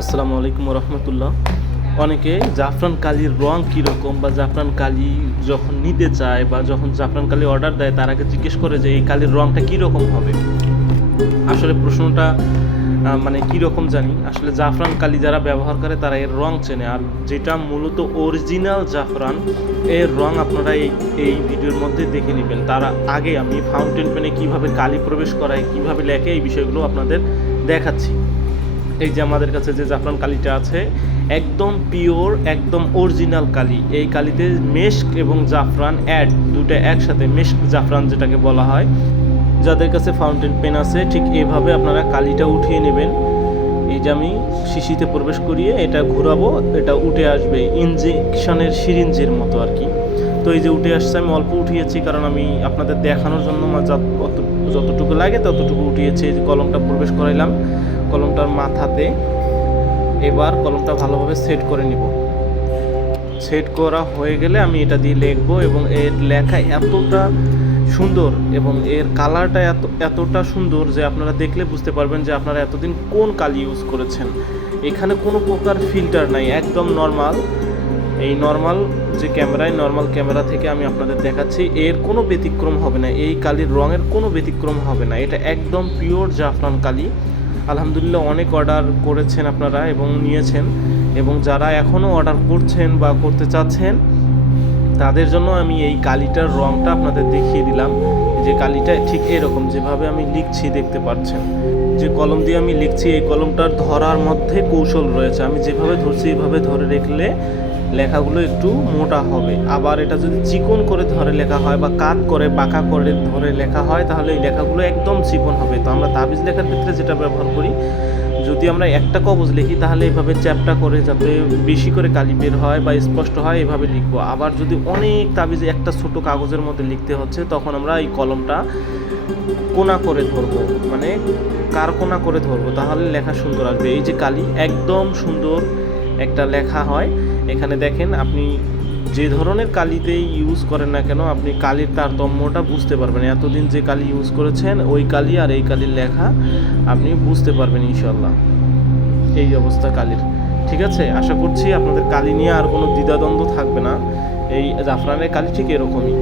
আসসালামু আলাইকুম রহমতুল্লাহ অনেকে জাফরান কালির রং কীরকম বা জাফরান কালি যখন নিতে চায় বা যখন জাফরান কালি অর্ডার দেয়, তার আগে জিজ্ঞেস করে যে এই কালির রংটা কীরকম হবে। আসলে প্রশ্নটা মানে কীরকম জানি। আসলে জাফরান কালি যারা ব্যবহার করে, তারা এর রং চেনে। আর যেটা মূলত অরিজিনাল জাফরান, এর রং আপনারা এই এই ভিডিওর মধ্যে দেখে নেবেন। তার আগে আমি ফাউন্টেন পেনে কীভাবে কালি প্রবেশ করায়, কীভাবে লেখে, এই বিষয়গুলো আপনাদের দেখাচ্ছি। এই যে আমাদের কাছে যে জাফরান কালিটা আছে, একদম পিওর একদম অরিজিনাল কালি। এই কালিতে মেস্ক এবং জাফরান অ্যাড দুটো একসাথে মেস্ক জাফরান যেটাকে বলা হয়। যাদের কাছে ফাউন্টেন পেন আছে, ঠিক এভাবে আপনারা কালিটা উঠিয়ে নেবেন। এই যে আমি শিশিতে প্রবেশ করিয়ে এটা ঘোরাবো, এটা উঠে আসবে ইনজেকশনের সিরিঞ্জের মতো আর কি। তো এই যে উঠে আসছে, আমি অল্প উঠিয়েছি কারণ আমি আপনাদের দেখানোর জন্য আমার যতটুকু লাগে ততটুকু উঠিয়েছি। এই যে কলমটা প্রবেশ করাইলাম। কলমটার মাথাতে এবার কলমটা ভালোভাবে সেট করে নিব। সেট করা হয়ে গেলে আমি এটা দিয়ে লিখব এবং এর লেখা এতটা সুন্দর এবং এর কালারটা এত, এতটা সুন্দর যে আপনারা দেখলে বুঝতে পারবেন যে আপনারা এতদিন কোন কালি ইউজ করেছেন। এখানে কোনো প্রকার ফিল্টার নাই, একদম নর্মাল। এই নর্মাল যে ক্যামেরায় নর্মাল ক্যামেরা থেকে আমি আপনাদের দেখাচ্ছি, এর কোনো ব্যতিক্রম হবে না, এই কালির রঙের কোনো ব্যতিক্রম হবে না। এটা একদম পিওর জাফরান কালি। আলহামদুলিল্লাহ অনেক অর্ডার করেছেন আপনারা এবং নিয়েছেন এবং যারা এখনও অর্ডার করছেন বা করতে চাচ্ছেন, তাদের জন্য আমি এই কালিটার রংটা আপনাদের দেখিয়ে দিলাম। যে কালিটা ঠিক এরকম, যেভাবে আমি লিখছি দেখতে পাচ্ছেন। যে কলম দিয়ে আমি লিখছি, এই কলমটার ধরার মধ্যে কৌশল রয়েছে। আমি যেভাবে ধরছি, এভাবে ধরে রাখলে লেখাগুলো একটু মোটা হবে। আবার এটা যদি চিকন করে ধরে লেখা হয় বা কাত করে, বাঁকা করে ধরে লেখা হয়, তাহলে এই লেখাগুলো একদম চিকন হবে। তো আমরা তাবিজ লেখার ক্ষেত্রে যেটা ব্যবহার করি, যদি আমরা একটা কবজ লিখি, তাহলে এভাবে চ্যাপটা করে যাতে বেশি করে কালি বের হয় বা স্পষ্ট হয়, এভাবে লিখব। আবার যদি অনেক তাবিজে একটা ছোট কাগজের মধ্যে লিখতে হচ্ছে, তখন আমরা এই কলমটা কোনা করে ধরবো। মানে কার কোনা করে ধরবো, তাহলে লেখা সুন্দর আসবে। এই যে কালি, একদম সুন্দর একটা লেখা হয়। এখানে দেখেন আপনি যে ধরনের কালিতেই ইউজ করেন না কেন, আপনি কালির তারতম্যটা বুঝতে পারবেন। এতদিন যে কালি ইউজ করেছেন, ওই কালি আর এই কালির লেখা আপনি বুঝতে পারবেন ইনশাল্লাহ এই অবস্থা কালির। ঠিক আছে? আশা করছি আপনাদের কালি নিয়ে আর কোনো দ্বিধাদ্বন্দ্ব থাকবে না। এই জাফরানের কালি ঠিক এরকমই।